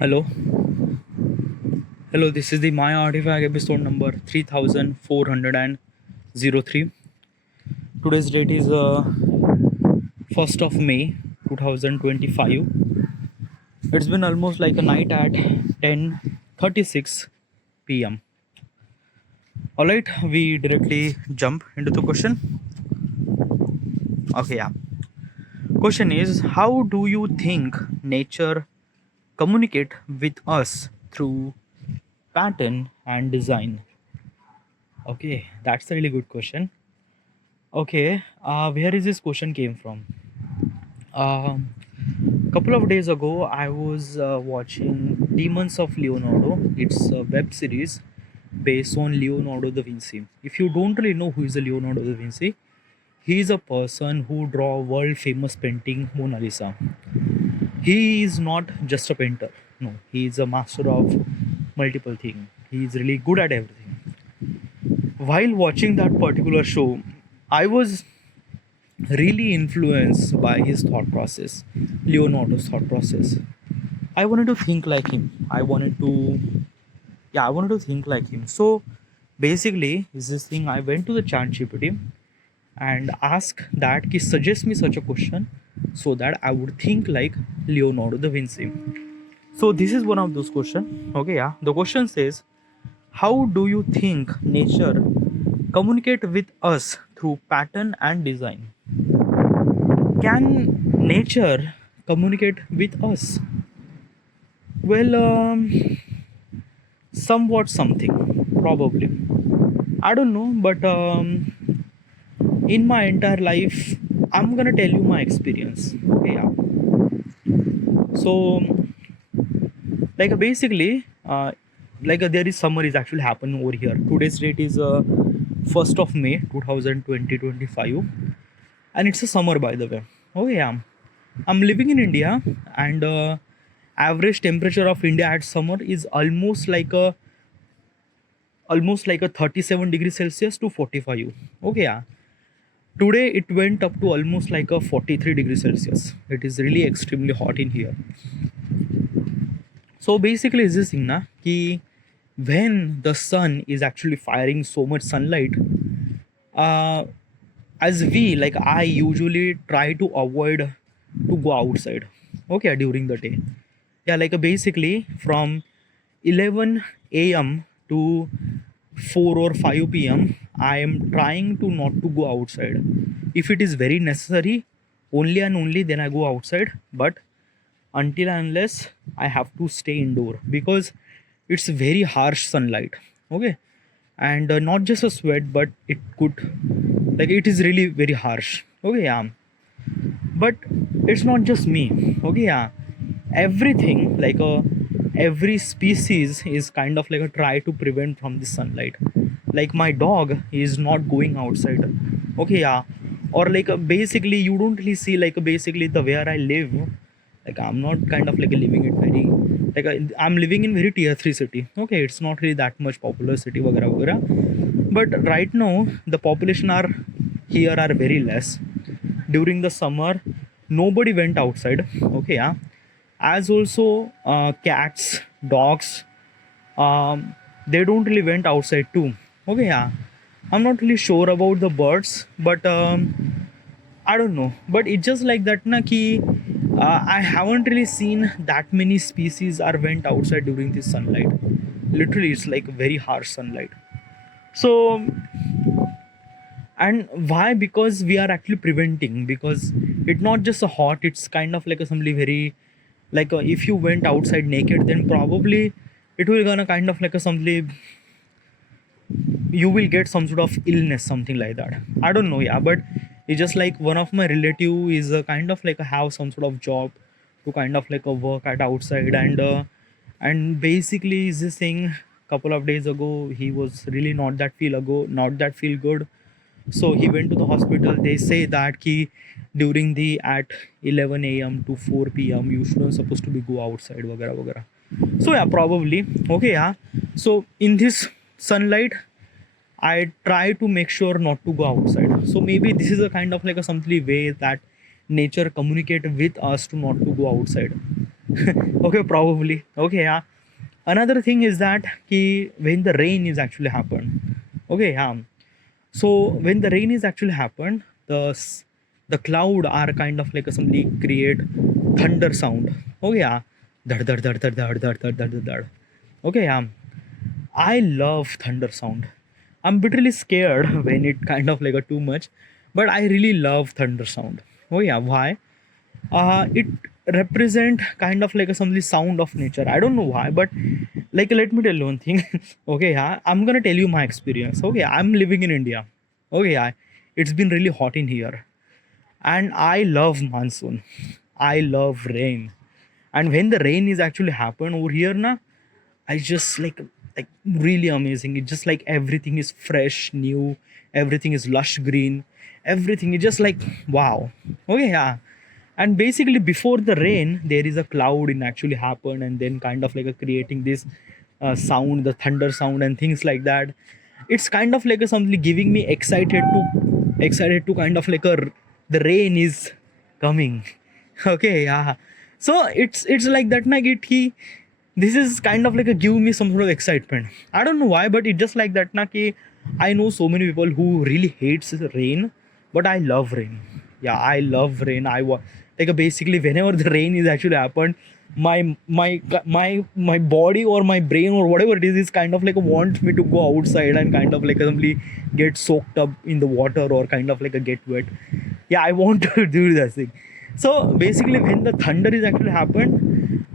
Hello, hello. This is the My Artifact episode number 3403. Today's date is 1st of May 2025. It's been almost like a night at 10:36 p.m. All right, we directly jump into the question. Okay, yeah. Question is, how do you think nature communicate with us through pattern and design? Okay, that's a really good question. Okay, where is this question came from? Um, Couple of days ago, I was watching Demons of Leonardo. It's a web series based on Leonardo da Vinci. If you don't really know who is the Leonardo da Vinci, he is a person who draw world famous painting Mona Lisa. He is not just a painter. No, he is a master of multiple things. He is really good at everything. While watching that particular show, I was really influenced by his thought process, Leonardo's thought process. I wanted to think like him. I wanted to think like him. So basically, is this thing I went to the chat GPT and asked that ki suggest me such a question so that I would think like Leonardo da Vinci. So this is one of those questions. Okay, yeah. The question says, how do you think nature communicate with us through pattern and design? Can nature communicate with us? Well, somewhat something, probably. I don't know, but in my entire life, I'm gonna tell you my experience. Okay, yeah. So, basically, there is summer is actually happening over here. Today's date is 1st of May 2025, and it's a summer, by the way. Oh yeah, I'm living in India, and average temperature of India at summer is almost like a 37 degrees Celsius to 45. Okay, yeah. Today it went up to almost like a 43 degrees Celsius. It is really extremely hot in here. So basically, is this thing na ki when the sun is actually firing so much sunlight, uh, as we like I usually try to avoid to go outside. Okay, during the day. Yeah, basically from 11 a.m. to 4 or 5 p.m. I am trying to not to go outside. If it is very necessary, only and only then I go outside. But until and unless I have to stay indoor because it's very harsh sunlight. Okay, and not just a sweat, but it could it is really very harsh. Okay, yeah, but it's not just me. Okay, yeah, everything every species is kind of like a try to prevent from the sunlight. Like my dog is not going outside. Okay, yeah, or basically you don't really see basically the where I live. I'm not kind of living it very I'm living in very tier 3 city. Okay, it's not really that much popular city वगैरह वगैरह, but right now the population are here are very less. During the summer nobody went outside. Okay, yeah, as also cats, dogs, they don't really went outside too. Okay, yeah, I'm not really sure about the birds, but I don't know, but it's just like that na ki I haven't really seen that many species are went outside during this sunlight. Literally, it's like very harsh sunlight. So, and why? Because we are actually preventing. Because it's not just a hot. It's kind of like a something very if you went outside naked, then probably it will gonna kind of like a something you will get some sort of illness, something like that. I don't know, yeah, but it's just like one of my relative is kind of like a have some sort of job to kind of like a work at outside, and basically is this thing couple of days ago he was really not that feel good. So he went to the hospital. They say that ki during the at 11 a.m. to 4 p.m. you shouldn't supposed to be go outside वगैरह वगैरह. So yeah, probably. Okay, yeah. So in this sunlight I try to make sure not to go outside. So maybe this is a kind of like a something way that nature communicate with us to not to go outside. Okay, probably. Okay, yeah. Another thing is that when the rain is actually happened. Okay, yeah. So when the rain is actually happened, the cloud are kind of like somebody create thunder sound. Okay, yeah. Dad, dad, dad, dad, dad, dad, dad, dad, dad. Okay, yeah. I love thunder sound. I'm bitterly scared when it kind of like a too much, but I really love thunder sound. Oh yeah, why? It represent kind of like a some sound of nature. I don't know why, but like let me tell you one thing. Okay, yeah, I'm gonna tell you my experience. Okay, I'm living in India. Okay, yeah, it's been really hot in here, and I love monsoon. I love rain, and when the rain is actually happen over here, na, I just like really amazing. It's just like everything is fresh, new, everything is lush green, everything is just like wow. Okay, yeah. And basically before the rain, there is a cloud in actually happen, and then kind of like a creating this sound, the thunder sound and things like that. It's kind of like a something giving me excited to kind of like the rain is coming. Okay, yeah. So it's like that like this is kind of like a give me some sort of excitement. I don't know why, but it's just like that na ki I know so many people who really hates rain, but I love rain. Yeah, I love rain. Like basically whenever the rain is actually happened, my my body or my brain or whatever it is kind of like wants me to go outside and kind of like simply get soaked up in the water or kind of like a get wet. Yeah, I want to do that thing. So basically when the thunder is actually happened,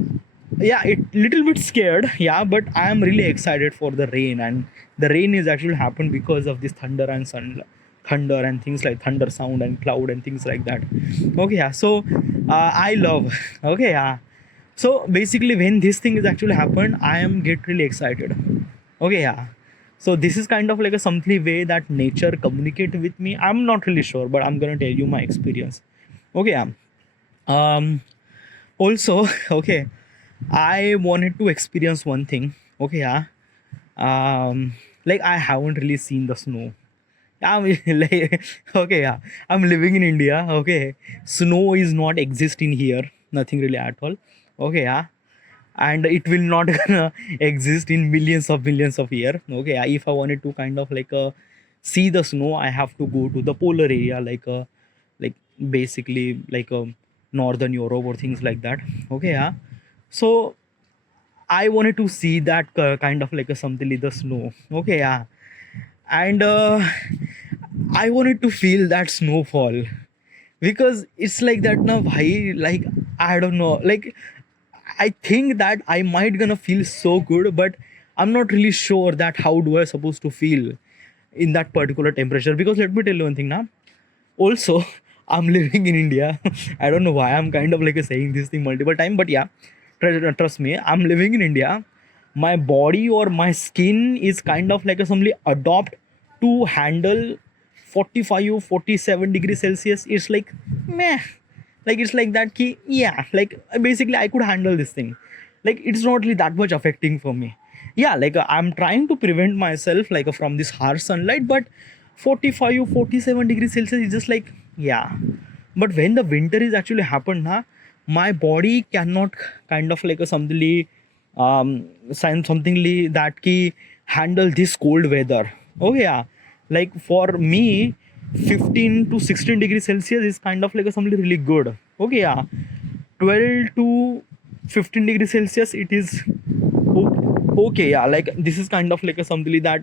yeah, it little bit scared, yeah, but I am really excited for the rain. And the rain is actually happened because of this thunder and things like thunder sound and cloud and things like that. Okay, yeah. So I love okay, yeah. So basically when this thing is actually happened, I am get really excited. Okay, yeah. So this is kind of like a something way that nature communicate with me. I'm not really sure, but I'm gonna tell you my experience. Okay, yeah. um Also, okay, I wanted to experience one thing. Okay, yeah. Like I haven't really seen the snow. I'm like, okay, yeah. I'm living in India. Okay, snow is not existing here. Nothing really at all. Okay, yeah. And it will not gonna exist in millions of year. Okay, yeah. If I wanted to kind of like see the snow, I have to go to the polar area, like basically like northern Europe or things like that. Okay, yeah. So I wanted to see that kind of like a something in the snow. Okay, yeah. And I wanted to feel that snowfall because it's like that now. Bhai, like I don't know. Like I think that I might gonna feel so good, but I'm not really sure that how do I supposed to feel in that particular temperature. Because let me tell you one thing now. Also, I'm living in India. I don't know why I'm kind of like saying this thing multiple times, but yeah, trust me, I'm living in India. My body or my skin is kind of like a somebody adopt to handle 45 47 degrees Celsius. It's like meh, like it's like that key. Yeah, like basically I could handle this thing. Like it's not really that much affecting for me. Yeah, like I'm trying to prevent myself like from this harsh sunlight, but 45 47 degrees Celsius is just like yeah. But when the winter is actually happened na, my body cannot kind of like a something sign something that key handle this cold weather. Oh yeah, like for me 15 to 16 degrees Celsius is kind of like a something really good. Okay, yeah. 12 to 15 degrees Celsius it is okay, yeah. Like this is kind of like a something that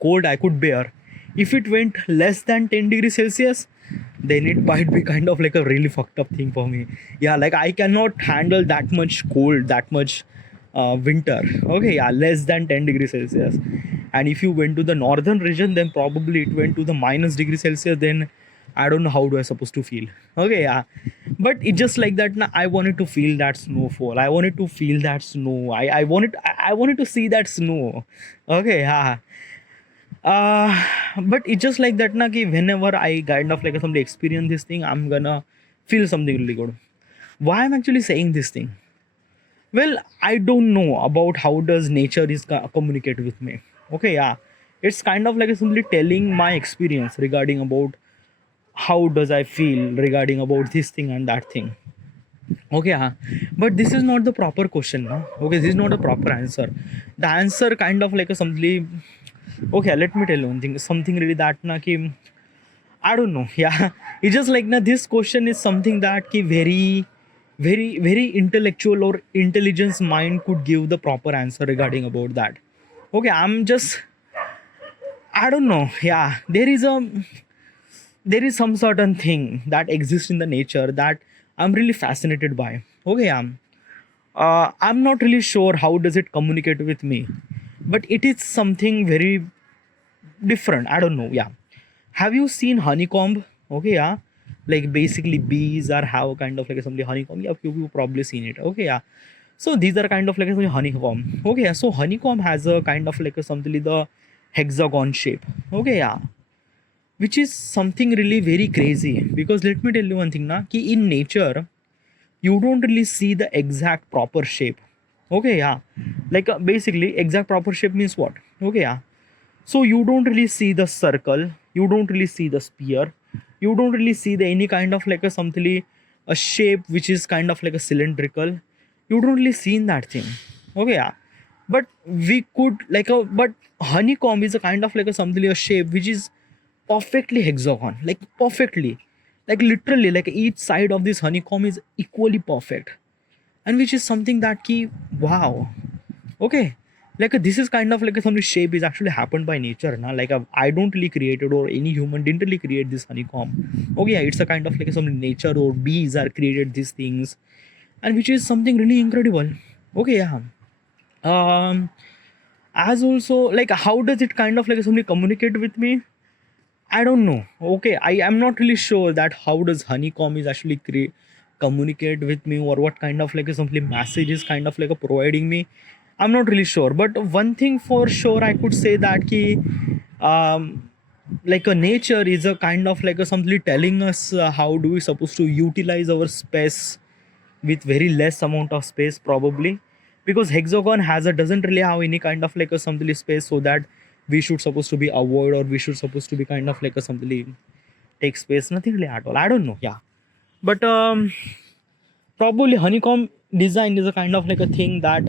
cold I could bear. If it went less than 10 degrees Celsius, then it might be kind of like a really fucked up thing for me. Yeah, like I cannot handle that much cold, that much winter. Okay, yeah, less than 10 degrees Celsius. And if you went to the northern region, then probably it went to the minus degree Celsius. Then I don't know how do I supposed to feel. Okay, yeah, but it just like that. I wanted to feel that snowfall. I wanted to feel that snow. I wanted to see that snow. Okay, yeah. uh but it's just like that na ki whenever I kind of like somebody experience this thing, I'm gonna feel something really good. Why I'm actually saying this thing? Well, I don't know about how does nature is communicate with me. Okay, yeah. It's kind of like simply telling my experience regarding about how does I feel regarding about this thing and that thing. Okay, but this is not the proper question, no? Okay, this is not a proper answer. The answer kind of like a something. Okay, let me tell you one thing. Something really that na ki I don't know. Yeah, it's just like na this question is something that ki very intellectual or intelligence mind could give the proper answer regarding about that. Okay, I'm just I don't know. Yeah, there is some certain thing that exists in the nature that I'm really fascinated by. Okay, I'm not really sure how does it communicate with me, but it is something very different. I don't know. Yeah, have you seen honeycomb? Okay, yeah, like basically bees are have kind of like something honeycomb. Yeah, you've probably seen it. Okay, yeah. So these are kind of like a honeycomb. Okay, yeah. So honeycomb has a kind of like a something the hexagon shape. Okay, yeah, which is something really very crazy because let me tell you one thing na ki in nature you don't really see the exact proper shape. Okay, yeah, like basically exact proper shape means what? Okay, yeah, so you don't really see the circle, you don't really see the sphere, you don't really see the any kind of like a something a shape which is kind of like a cylindrical, you don't really see in that thing. Okay, yeah, but we could like a but honeycomb is a kind of like a something a shape which is perfectly hexagon, like perfectly, like literally like each side of this honeycomb is equally perfect, and which is something that key wow. Okay, like this is kind of like a some shape is actually happened by nature now, like I don't really create it or any human didn't really create this honeycomb. Okay, yeah, it's a kind of like some nature or bees are created these things, and which is something really incredible. Okay, yeah, um as also like how does it kind of like somebody communicate with me? I don't know. Okay, I am not really sure that how does honeycomb is actually communicate with me or what kind of like a simply message is kind of like a providing me. I'm not really sure. But one thing for sure I could say that ki like a nature is a kind of like a something telling us how do we supposed to utilize our space with very less amount of space probably, because hexagon has a doesn't really have any kind of like a something space, so that we should supposed to be avoid or we should supposed to be kind of like a something take space, nothing really at all, I don't know. Yeah, but probably honeycomb design is a kind of like a thing that,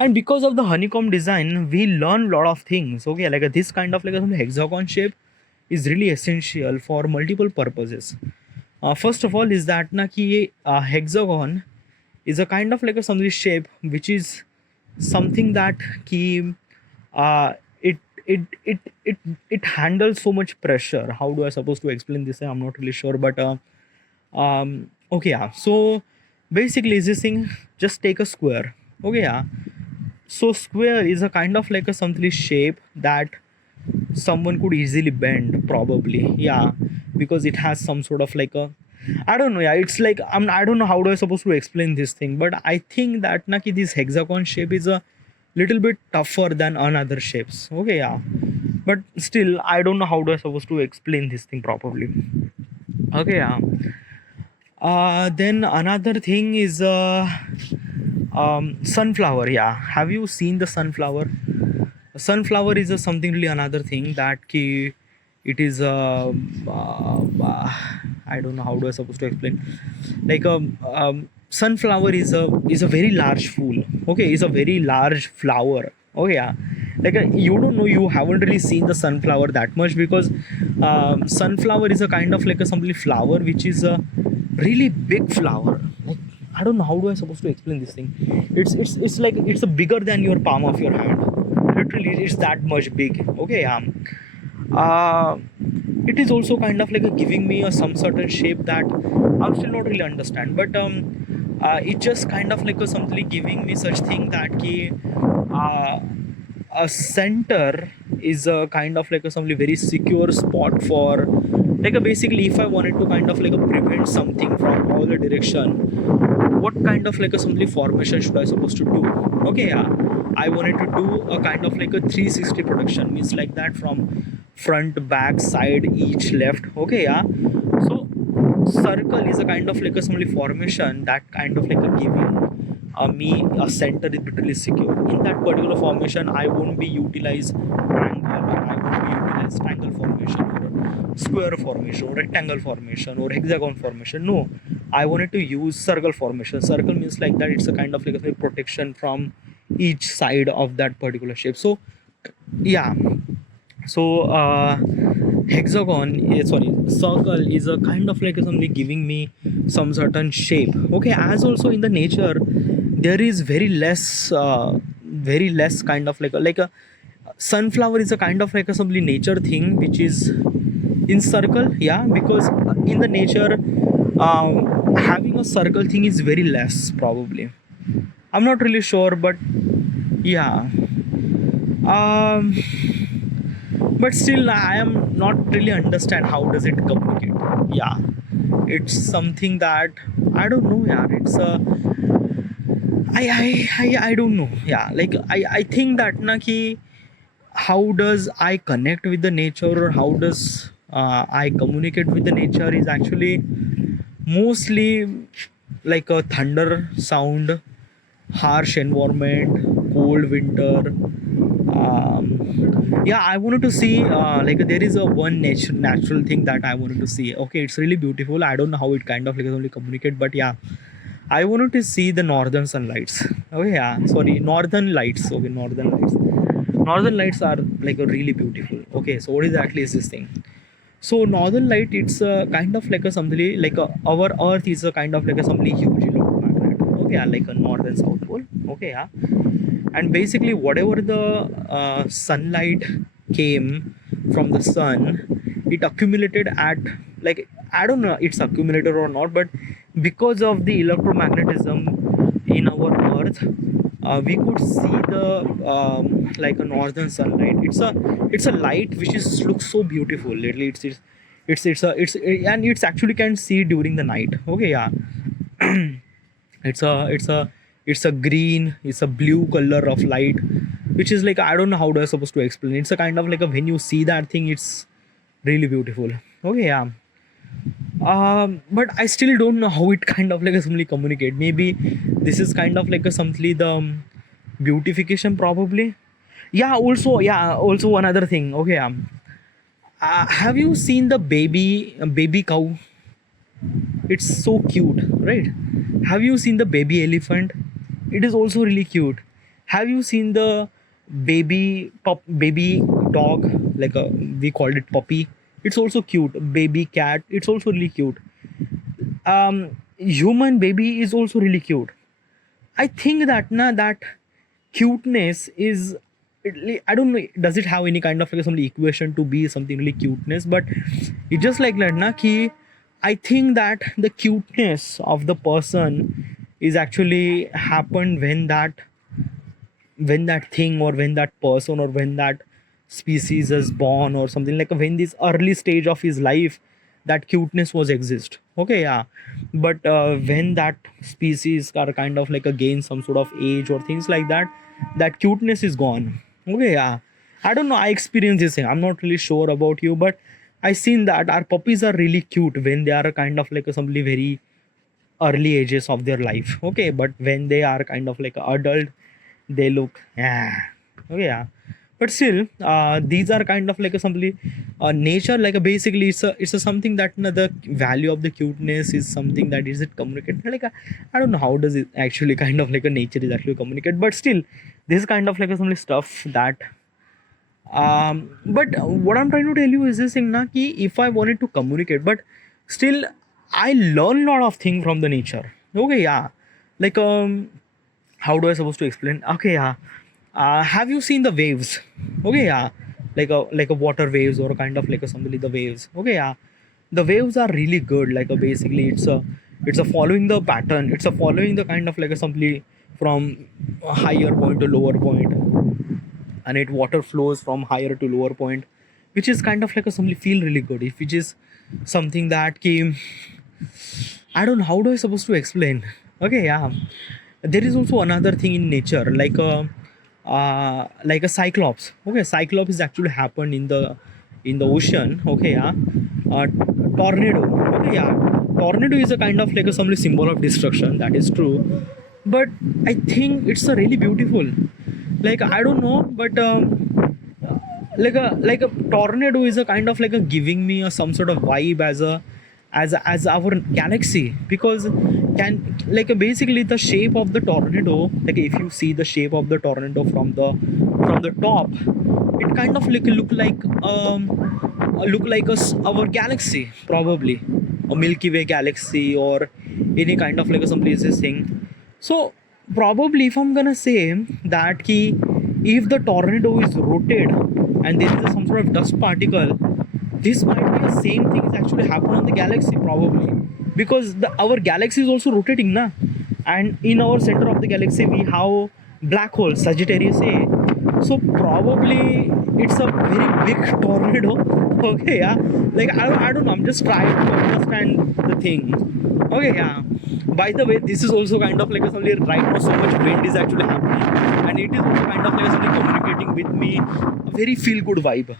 and because of the honeycomb design we learn a lot of things. Okay, like this kind of like a hexagon shape is really essential for multiple purposes. First of all is that na ki hexagon is a kind of like a something shape which is something that ki uh, it it handles so much pressure. How do I supposed to explain this? I'm not really sure, but okay, yeah. So basically, is this thing just take a square? Okay, yeah. So square is a kind of like a something shape that someone could easily bend probably, yeah, because it has some sort of like a I don't know, yeah, it's like I don't know how do I supposed to explain this thing, but I think that na ki this hexagon shape is a little bit tougher than another shapes. Okay, yeah, but still I don't know how do I supposed to explain this thing properly. Okay, yeah. Then another thing is sunflower. Yeah, have you seen the sunflower? Sunflower is something really another thing that ki it is I don't know how do I supposed to explain, like sunflower is a very large fool. Okay, is a very large flower. Okay, yeah, like you don't know, you haven't really seen the sunflower that much because sunflower is a kind of like a something flower which is a really big flower. Like I don't know how do I supposed to explain this thing. It's like it's a bigger than your palm of your hand. Literally, it's that much big. Okay, uh, it is also kind of like a giving me a some certain shape that I'm still not really understand. But it just kind of like a something giving me such thing that ki uh, a center is a kind of like a something very secure spot for like a basically if I wanted to kind of like a prevent something from all the direction, what kind of like a something formation should I supposed to do? Okay, yeah, I wanted to do a kind of like a 360 production, means like that from front, back, side, each, left. Okay, yeah. So circle is a kind of like a something formation that kind of like a giving me a center is literally secure. In that particular formation, I won't be utilize triangle, or I won't be utilize triangle formation or square formation or rectangle formation or hexagon formation. No, I wanted to use circle formation. Circle means like that it's a kind of like a protection from each side of that particular shape. So yeah, so hexagon sorry, circle is a kind of like something giving me some certain shape. Okay, as also in the nature there is very less kind of like a sunflower is a kind of like a simply nature thing which is in circle. Yeah, because in the nature having a circle thing is very less probably. I'm not really sure, but yeah. um but still I am not really understand how does it communicate. Yeah, it's something that I don't know. Yeah, it's a I don't know. Yeah, like I think that na ki how does I connect with the nature, or how does I communicate with the nature is actually mostly like a thunder sound, harsh environment, cold winter. Yeah, I wanted to see like there is a one natural thing that I wanted to see. Okay, it's really beautiful. I don't know how it kind of like only communicate, but yeah, I wanted to see the northern sunlights. Oh yeah, sorry, northern lights. Okay, northern lights. Northern lights are like a really beautiful. Okay, so what exactly is this thing? So northern light, it's a kind of like a something like our Earth is a kind of like a something huge electromagnet. Okay, yeah, like a north and south pole. Okay, yeah, and basically whatever the sunlight came from the sun, it accumulated at like I don't know it's accumulated or not, but because of the electromagnetism in our Earth, we could see the like a northern sunlight. It's a light which is looks so beautiful. Literally, and it's actually can see during the night. Okay, yeah. It's a green, it's a blue color of light, which is like I don't know how do I supposed to explain. It's a kind of like a when you see that thing, it's really beautiful. Okay, yeah. But I still don't know how it kind of like a simply communicate. Maybe this is kind of like a simply the beautification probably. Yeah, also one other thing. Okay, have you seen the baby cow? It's so cute, right? Have you seen the baby elephant? It is also really cute. Have you seen the baby dog? Like a we called it puppy. It's also cute. Baby cat. It's also really cute. Human baby is also really cute. I think that that cuteness is I don't know. Does it have any kind of like some equation to be something really cuteness? But it's just like that, na ki I think that the cuteness of the person is actually happened when that thing or when that person or when that species is born or something like when this early stage of his life that cuteness was exist. Okay, yeah, but when that species are kind of like gain some sort of age or things like that, that cuteness is gone. Okay, yeah, I don't know, I experienced this thing. I'm not really sure about you, but I seen that our puppies are really cute when they are kind of like somebody very early ages of their life. Okay, but when they are kind of like adult, they look yeah. Okay, yeah, but still these are kind of like a something nature like a basically it's a something that the value of the cuteness is something that is it communicate like I don't know how does it actually kind of like a nature is actually communicate, but still this is kind of like a some stuff that but what I'm trying to tell you is this thing na ki if I wanted to communicate, but still I learn a lot of things from the nature. Okay, yeah, like how do I supposed to explain? Okay, yeah, have you seen the waves? Okay, yeah, like a water waves or kind of like a somebody the waves. Okay, yeah, the waves are really good. Like a basically it's a following the pattern. It's a following the kind of like a somebody from a higher point to lower point, and it water flows from higher to lower point, which is kind of like a somebody feel really good. If which is something that came, I don't know how do I supposed to explain. Okay, yeah, there is also another thing in nature like a cyclops. Okay, cyclops is actually happened in the ocean. Okay, yeah, uh, tornado. Okay, yeah, tornado is a kind of like a some symbol of destruction. That is true, but I think it's a really beautiful. Like I don't know, but like a tornado is a kind of like a giving me a some sort of vibe as as our galaxy, because can like basically the shape of the tornado, like if you see the shape of the tornado from the top, it kind of like look like our galaxy, probably a Milky Way galaxy, or any kind of like some places thing. So probably if I'm gonna say that key, if the tornado is rotated and there is some sort of dust particle, this might be the same thing is actually happen on the galaxy, probably, because our galaxy is also rotating na. And in our center of the galaxy we have black hole Sagittarius A. So probably it's a very big tornado. Okay, yeah, like I don't know, I'm just trying to understand the thing. Okay, yeah, by the way, this is also kind of like a something right now, so much wind is actually happening, and it is also kind of like something communicating with me a very feel good vibe.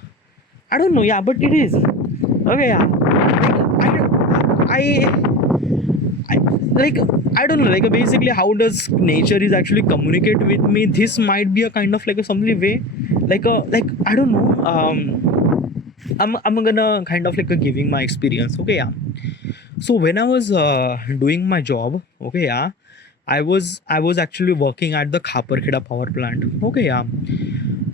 I don't know, yeah, but it is. Okay, yeah. I like I don't know, like basically how does nature is actually communicate with me. This might be a kind of like a something way, like I don't know. I'm gonna kind of like a giving my experience. Okay, yeah. So when I was doing my job, okay, yeah, I was actually working at the Khaparkheda power plant. Okay, yeah,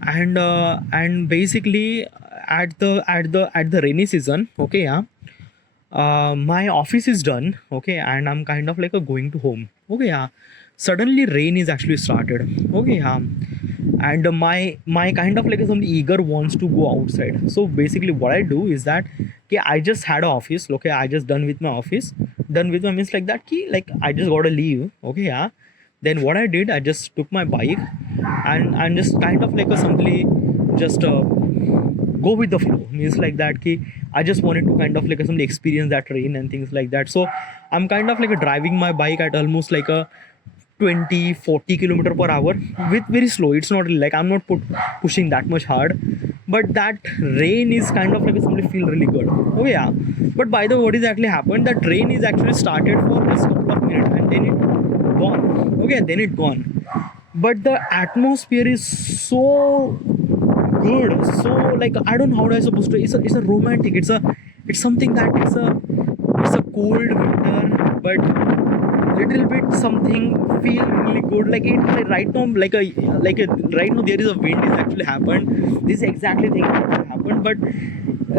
and basically at the rainy season, okay, yeah, my office is done, okay, and I'm kind of like a going to home. Okay, yeah, suddenly rain is actually started. Okay, yeah, and my kind of like some eager wants to go outside. So basically what I do is that, okay, I just had an office. Okay, I just done with my office, done with my means like that key, like I just gotta leave. Okay, yeah, then what I did, I just took my bike and just kind of like a simply just go with the flow, means like that ki I just wanted to kind of like simply experience that rain and things like that. So I'm kind of like driving my bike at almost like a 20-40 kilometer per hour with very slow. It's not like I'm not pushing that much hard, but that rain is kind of like something feel really good. Oh yeah, but by the way, what is actually happened, that rain is actually started for just couple of minutes and then it gone. Okay, then it gone, but the atmosphere is so good. So like I don't know how I supposed to, it's a romantic, it's something that it's a cold winter, but little bit something feel really good, like it like right now, like a right now there is a wind is actually happened, this exactly thing actually happened, but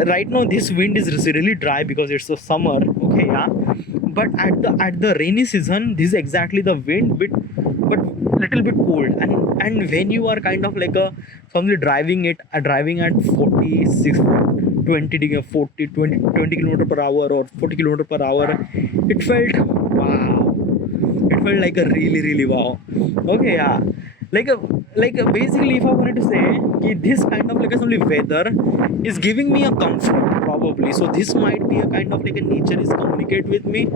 right now this wind is really dry because it's a summer. Okay, yeah, but at the rainy season, this is exactly the wind bit, but little bit cold. And when you are kind of like a somebody driving at 46 20 40 20 20 kilometer per hour or 40 kilometer per hour, it felt wow, it felt like a really really wow. Okay, yeah, basically if I wanted to say ki this kind of like a simply weather is giving me a comfort, probably. So this might be a kind of like a nature is communicate with me.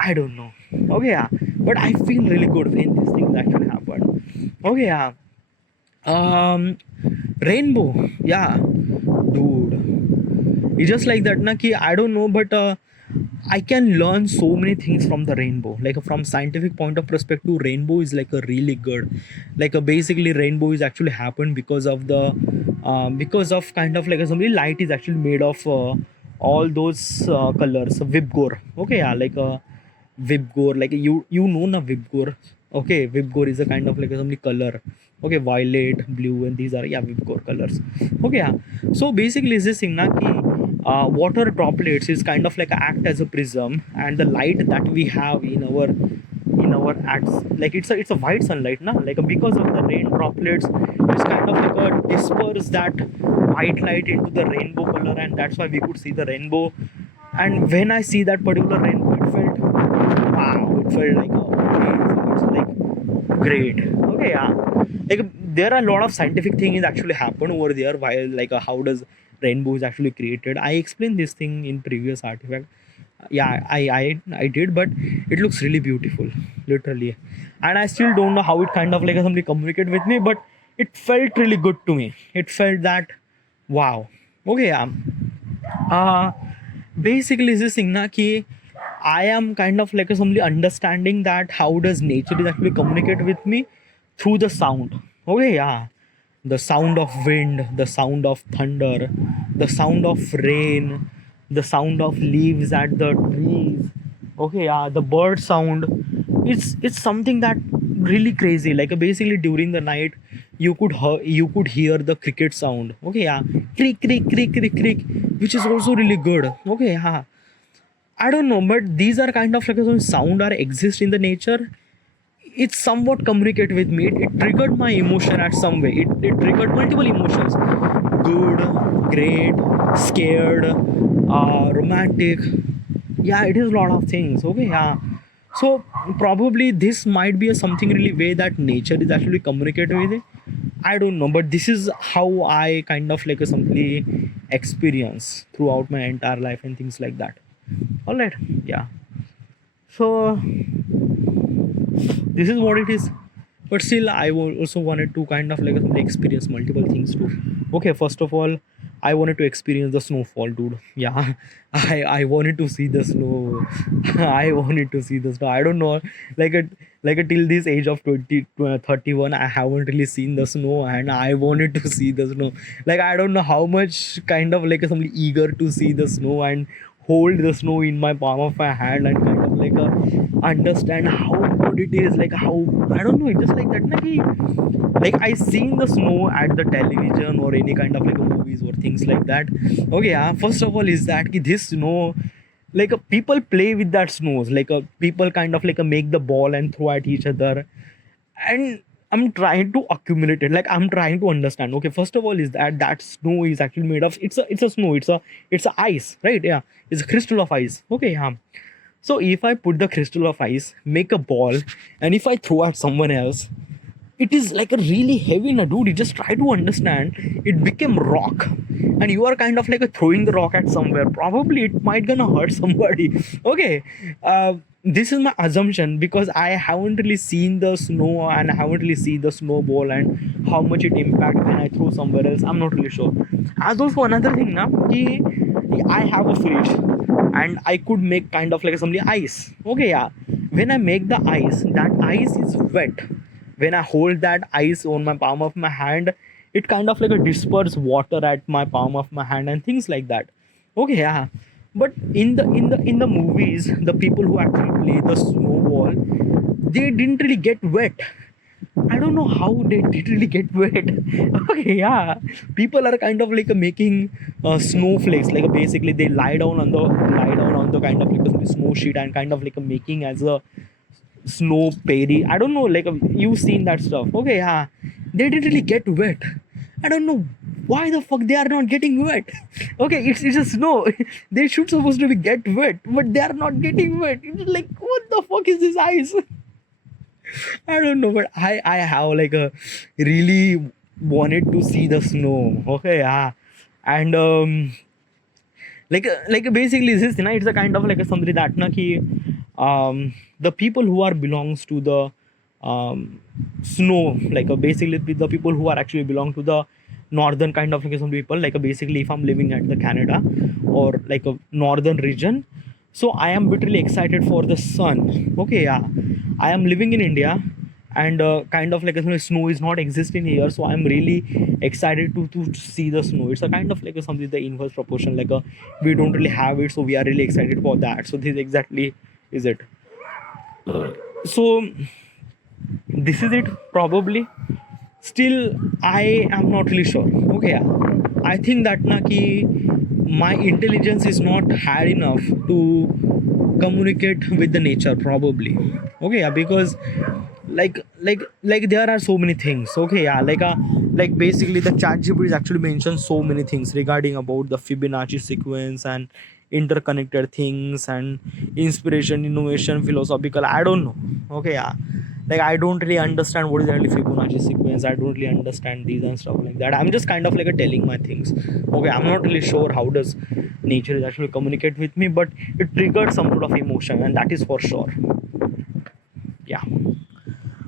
I don't know. Okay, yeah, but I feel really good when these things actually happen. Okay, yeah. um Rainbow, yeah, dude, it's just like that na ki I don't know, but I can learn so many things from the rainbow. Like from scientific point of perspective, rainbow is like a really good, like basically rainbow is actually happened because of kind of like a somebody light is actually made of all those colors. Vibgor, okay, yeah, like Vibgor, like you know na Vibgor. Okay, Vibgor is a kind of like a somebody color. Okay, violet, blue, and these are, yeah, Vibgor colors. Okay, yeah. So basically, is this thing na ki water droplets is kind of like act as a prism, and the light that we have in our acts, like it's a white sunlight na, like because of the rain droplets, it's kind of like a disperse that white light into the rainbow color, and that's why we could see the rainbow. And when I see that particular rainbow, it felt wow, it felt like amazing. It's like great. Okay, yeah, like there are a lot of scientific things actually happen over there, while like how does rainbow is actually created. I explained this thing in previous artifact. Yeah, I did, but it looks really beautiful, literally. And I still don't know how it kind of like somebody communicate with me, but it felt really good to me. It felt that wow. Okay, yeah. uh Basically this thing na ki I am kind of like somebody understanding that how does nature is actually communicate with me through the sound. Okay, yeah, the sound of wind, the sound of thunder, the sound of rain, the sound of leaves at the trees. Okay, yeah, the bird sound. It's something that really crazy. Like basically during the night, you could hear the cricket sound. Okay, yeah, creak creak creak creak creak, which is also really good. Okay, yeah. I don't know, but these are kind of like some sound are exist in the nature. It somewhat communicate with me. It triggered my emotion at some way. It triggered multiple emotions: good, great, scared, romantic. Yeah, it is a lot of things. Okay, yeah. So probably this might be a something really way that nature is actually communicating with it. I don't know, but this is how I kind of like a simply experience throughout my entire life and things like that. All right, yeah. So this is what it is, but still also wanted to kind of like experience multiple things too. Okay, first of all, I wanted to experience the snowfall, dude. Yeah, I wanted to see the snow. I wanted to see the snow. I don't know, like a till this age of 20 31, I haven't really seen the snow, and I wanted to see the snow. Like I don't know how much kind of like somebody eager to see the snow and hold the snow in my palm of my hand and kind of like understand how good it is, like how I don't know, it's just like that na, ki, like I seen the snow at the television or any kind of like movies or things like that. Okay, yeah, first of all is that ki this snow, like people play with that snows, like people kind of like make the ball and throw at each other, and I'm trying to accumulate it, like I'm trying to understand. Okay, first of all is that that snow is actually made of, it's a snow, it's a ice, right? Yeah, it's a crystal of ice. Okay, yeah. So if I put the crystal of ice, make a ball, and if I throw at someone else, it is like a really heavy na, dude. You just try to understand. It became rock, and you are kind of like a throwing the rock at somewhere. Probably it might gonna hurt somebody. Okay, this is my assumption because I haven't really seen the snow and I haven't really seen the snowball and how much it impact when I throw somewhere else. I'm not really sure. As also another thing na, ki I have a fridge and I could make kind of like some ice. Okay, yeah. When I make the ice, that ice is wet. When I hold that ice on my palm of my hand, it kind of like a disperse water at my palm of my hand and things like that. Okay, yeah. But in the movies, the people who actually play the snowball, they didn't really get wet. I don't know how they did really get wet. Okay, yeah. People are kind of like making snowflakes. Like basically they lie down on the kind of like a snow sheet and kind of like making as a snow perry. I don't know, like you've seen that stuff. Okay, yeah. They didn't really get wet. I don't know why the fuck they are not getting wet. Okay, it's a snow. They should supposed to be get wet, but they are not getting wet. It's like what the fuck is this ice? I don't know, but I have like a really wanted to see the snow. Okay, yeah, and like basically this na, it's a kind of like a something that na ki the people who are belongs to the snow, like basically the people who are actually belong to the northern kind of like some people, like basically if I'm living at the Canada or like a northern region, so I am literally excited for the sun. Okay, yeah, I am living in India and kind of like snow is not existing here, so I'm really excited to see the snow. It's a kind of like something the inverse proportion, like we don't really have it, so we are really excited for that. So this exactly is it. So this is it probably. Still I am not really sure. Okay, yeah. I think that na ki my intelligence is not high enough to communicate with the nature probably. Okay, yeah, because like there are so many things. Okay, yeah, like basically the chat GPT is actually mentioned so many things regarding about the Fibonacci sequence and interconnected things and inspiration, innovation, philosophical, I don't know. Okay, yeah, like I don't really understand what is actually Fibonacci sequence. I don't really understand these and stuff like that. I'm just kind of like telling my things. Okay, I'm not really sure how does nature is actually communicate with me, but it triggered some sort of emotion, and that is for sure. Yeah.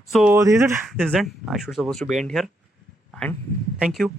So this is it. I should supposed to be end here, and thank you.